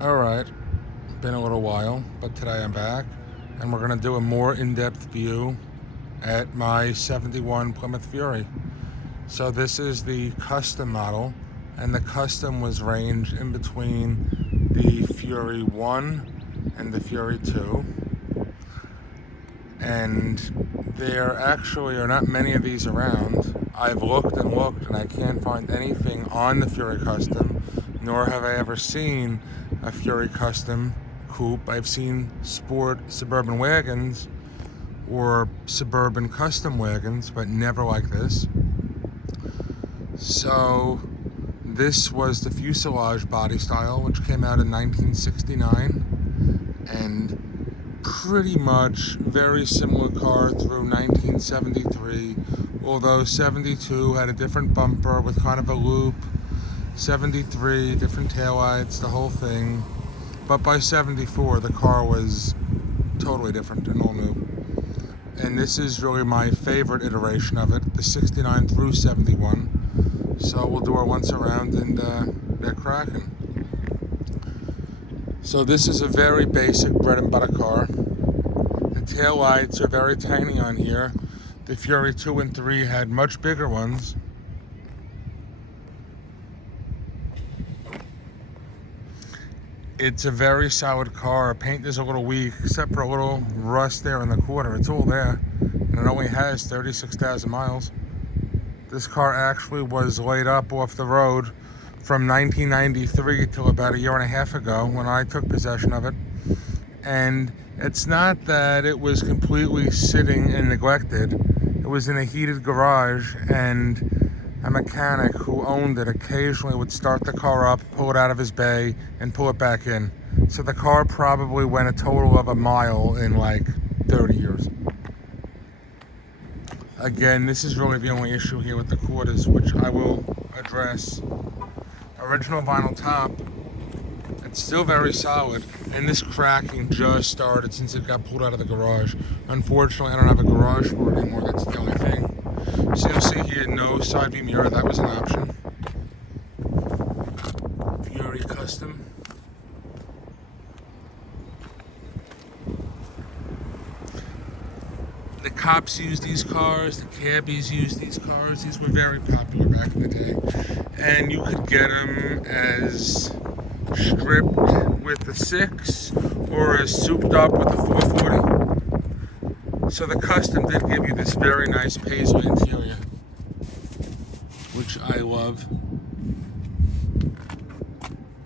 Alright, been a little while, but today I'm back, and we're going to do a more in-depth view at my 71 Plymouth Fury. So this is the custom model, and the custom was ranged in between the Fury 1 and the Fury 2. And there actually are not many of these around. I've looked and looked, and I can't find anything on the Fury Custom, nor have I ever seen a Fury Custom coupe. I've seen sport suburban wagons or suburban custom wagons, but never like this. So this was the fuselage body style, which came out in 1969, and pretty much very similar car through 1973, although 72 had a different bumper with kind of a loop, 73 different taillights, the whole thing. But by 74 the car was totally different and all new. And this is really my favorite iteration of it, the 69 through 71. So we'll do our once around and get cracking. So this is a very basic bread and butter car. The tail lights are very tiny on here. The Fury 2 and 3 had much bigger ones. It's a very solid car. Paint is a little weak, except for a little rust there in the corner. It's all there, and it only has 36,000 miles. This car actually was laid up off the road from 1993 till about a year and a half ago when I took possession of it. And it's not that it was completely sitting and neglected. It was in a heated garage, and a mechanic who owned it occasionally would start the car up, pull it out of his bay, and pull it back in. So the car probably went a total of a mile in like 30 years. Again, this is really the only issue here with the quarters, which I will address. Original vinyl top. It's still very solid, and this cracking just started since it got pulled out of the garage. Unfortunately, I don't have a garage for it anymore. That's the only thing. So you'll see here, no side view mirror. That was an option. Fury Custom. The cops used these cars, the cabbies used these cars. These were very popular back in the day. And you could get them as stripped with the 6 or as souped up with the 440. So the custom did give you this very nice paisley interior, which I love.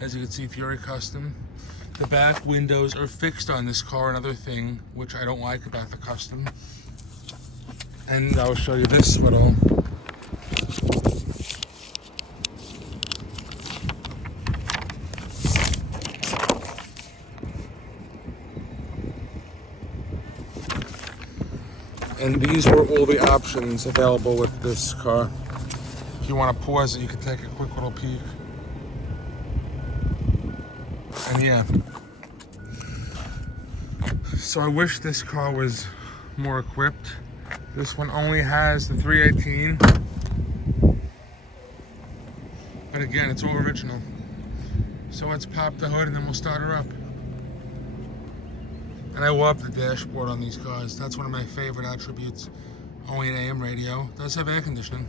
As you can see, Fury Custom. The back windows are fixed on this car, another thing which I don't like about the custom. And I'll show you this little and these were all the options available with this car. If you want to pause it, you can take a quick little peek. And yeah, so I wish this car was more equipped. This one only has the 318, but again, it's all original. So let's pop the hood and then we'll start her up. And I love the dashboard on these cars. That's one of my favorite attributes. Only an AM radio. It does have air conditioning.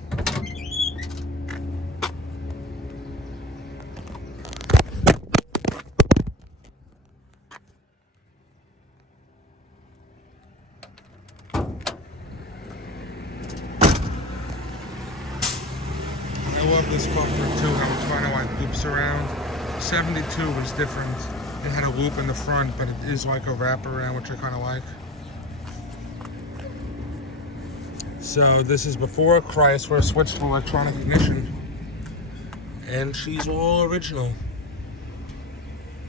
I love this bumper too. I'm trying to like loops around. 72 was different. It had a loop in the front, but it is like a wraparound, which I kind of like. So this is before Chrysler switched to electronic ignition. And she's all original.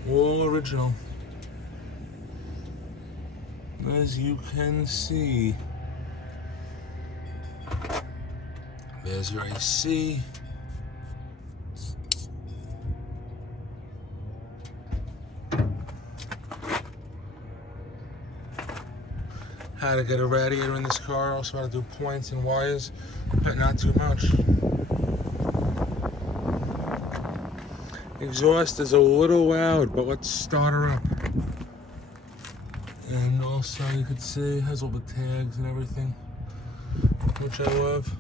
All original. As you can see. There's your AC. How to get a radiator in this car, also how to do points and wires, but not too much. Exhaust is a little loud, but let's start her up. And also you can see it has all the tags and everything, which I love.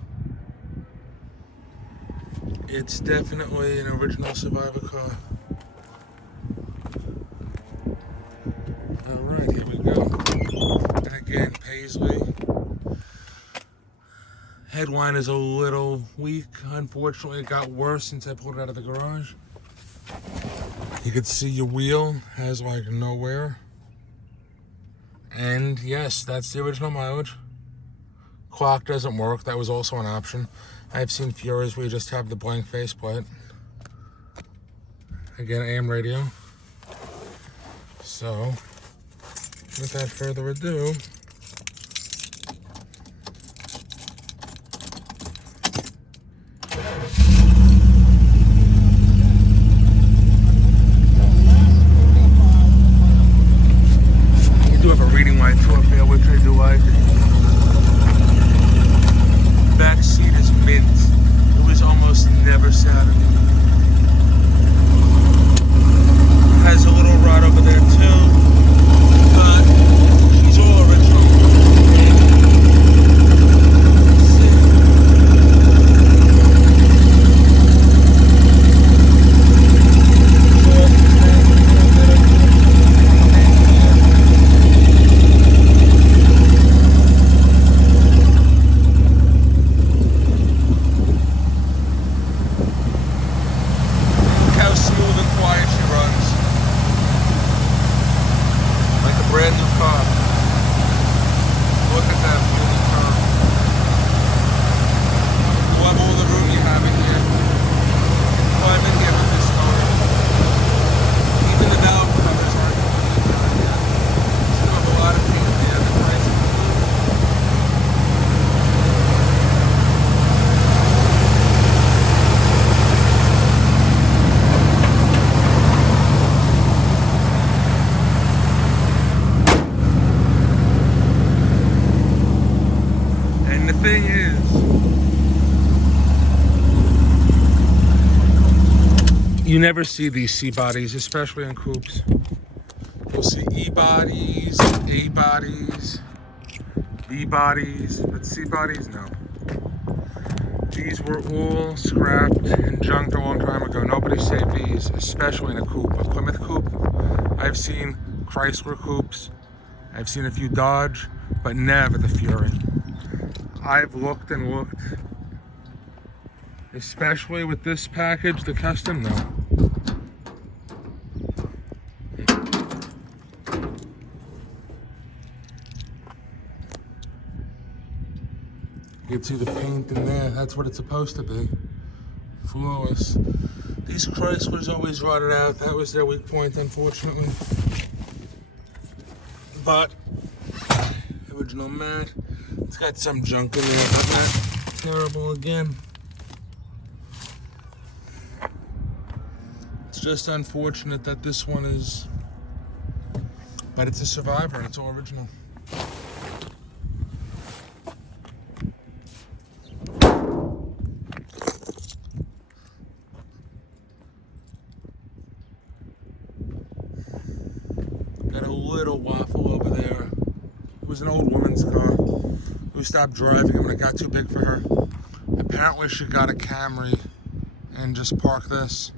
It's definitely an original Survivor car. Alright, here we go. And again, Paisley. Headline is a little weak. Unfortunately, it got worse since I pulled it out of the garage. You can see your wheel has like no wear. And yes, that's the original mileage. Clock doesn't work. That was also an option. I've seen Furies where you just have the blank faceplate. Again, AM radio. So, without further ado, you do have a reading light too up there, which I do like. Back seat is mint. It was almost never Saturn. Has a little rod over there too, but she's all original. How smooth and quiet she runs. Like a brand new car. Look at that beauty car. Love all the room you have in here. Climb in here with this motor. Even the valve covers aren't completely done yet. Still have a lot of paint there. The price is the thing is, you never see these C bodies, especially in coupes. You'll see E bodies, A bodies, B bodies, but C bodies, no. These were all scrapped and junked a long time ago. Nobody saved these, especially in a coupe. A Plymouth coupe. I've seen Chrysler coupes. I've seen a few Dodge, but never the Fury. I've looked and looked, especially with this package, the custom, no. You can see the paint in there, that's what it's supposed to be. Flawless. These Chryslers always rotted out, that was their weak point, unfortunately. But, original matte. It's got some junk in there, but not terrible again. It's just unfortunate that this one is, but it's a Survivor and it's all original. Got a little waffle over there. It was an old woman's car. We stopped driving it when it got too big for her. Apparently she got a Camry and just parked this.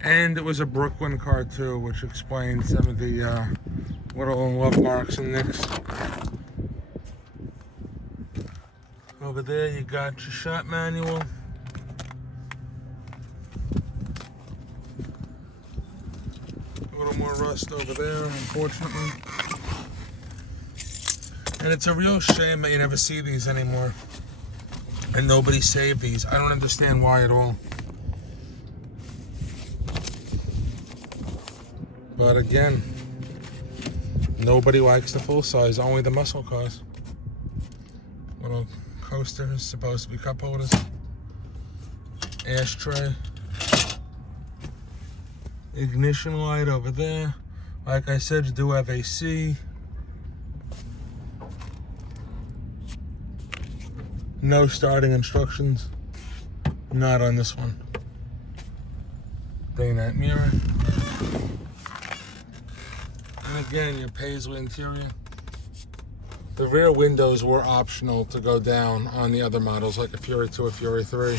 And it was a Brooklyn car too, which explains some of the little love marks and nicks. Over there you got your shop manual. A little more rust over there, unfortunately. And it's a real shame that you never see these anymore. And nobody saved these. I don't understand why at all. But again, nobody likes the full size, only the muscle cars. Little coasters, supposed to be cup holders. Ashtray. Ignition light over there. Like I said, you do have AC. No starting instructions. Not on this one. dinette mirror. And again, your paisley interior. The rear windows were optional to go down on the other models, like a Fury 2 or Fury 3.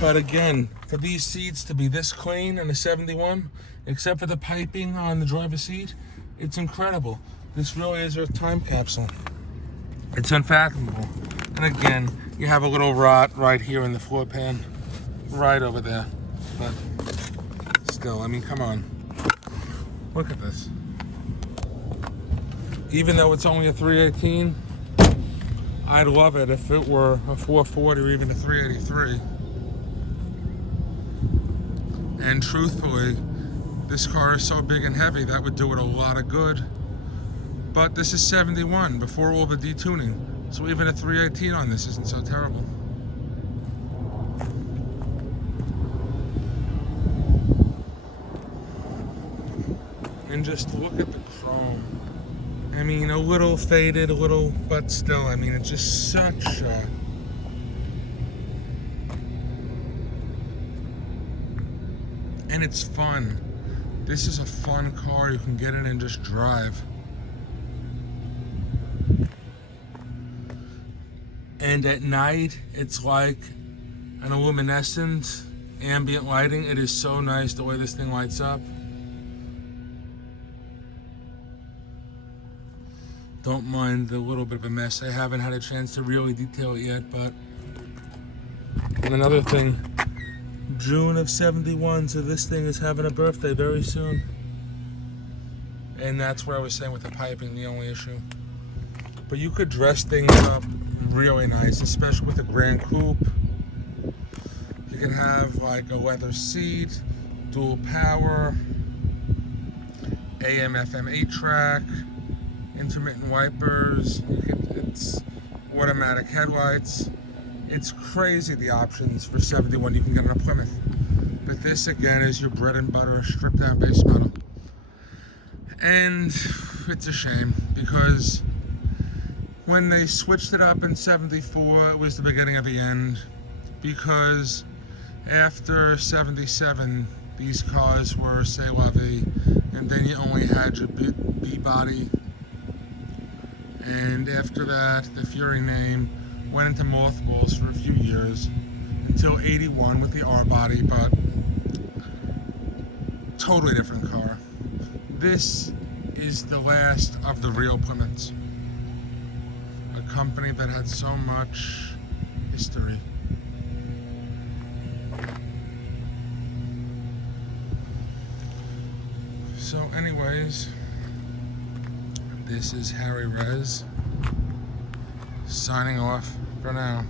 But again, for these seats to be this clean in a 71, except for the piping on the driver's seat, it's incredible. This really is a time capsule. It's unfathomable. And again, you have a little rot right here in the floor pan, right over there. But still, I mean, come on. Look at this. Even though it's only a 318, I'd love it if it were a 440 or even a 383. And truthfully, this car is so big and heavy, that would do it a lot of good. But this is 71 before all the detuning. So even a 318 on this isn't so terrible. And just look at the chrome. I mean, a little faded, but still, I mean, it's just such a... And it's fun. This is a fun car. You can get in and just drive. And at night, it's like an luminescent ambient lighting. It is so nice the way this thing lights up. Don't mind the little bit of a mess. I haven't had a chance to really detail it yet, but... And another thing, June of 71, so this thing is having a birthday very soon. And that's where I was saying with the piping, the only issue. But you could dress things up really nice, especially with a Grand Coupe. You can have like a leather seat, dual power, AM, FM 8-track, intermittent wipers, it's automatic headlights. It's crazy the options for 71 you can get on a Plymouth. But this again is your bread and butter stripped down base model. And it's a shame because when they switched it up in 74, it was the beginning of the end. Because after 77, these cars were c'est la vie, and then you only had your B-body. And after that, the Fury name went into mothballs for a few years, until 81 with the R-body, but totally different car. This is the last of the real Plymouths. A company that had so much history. So anyways, this is Harry Rez signing off for now.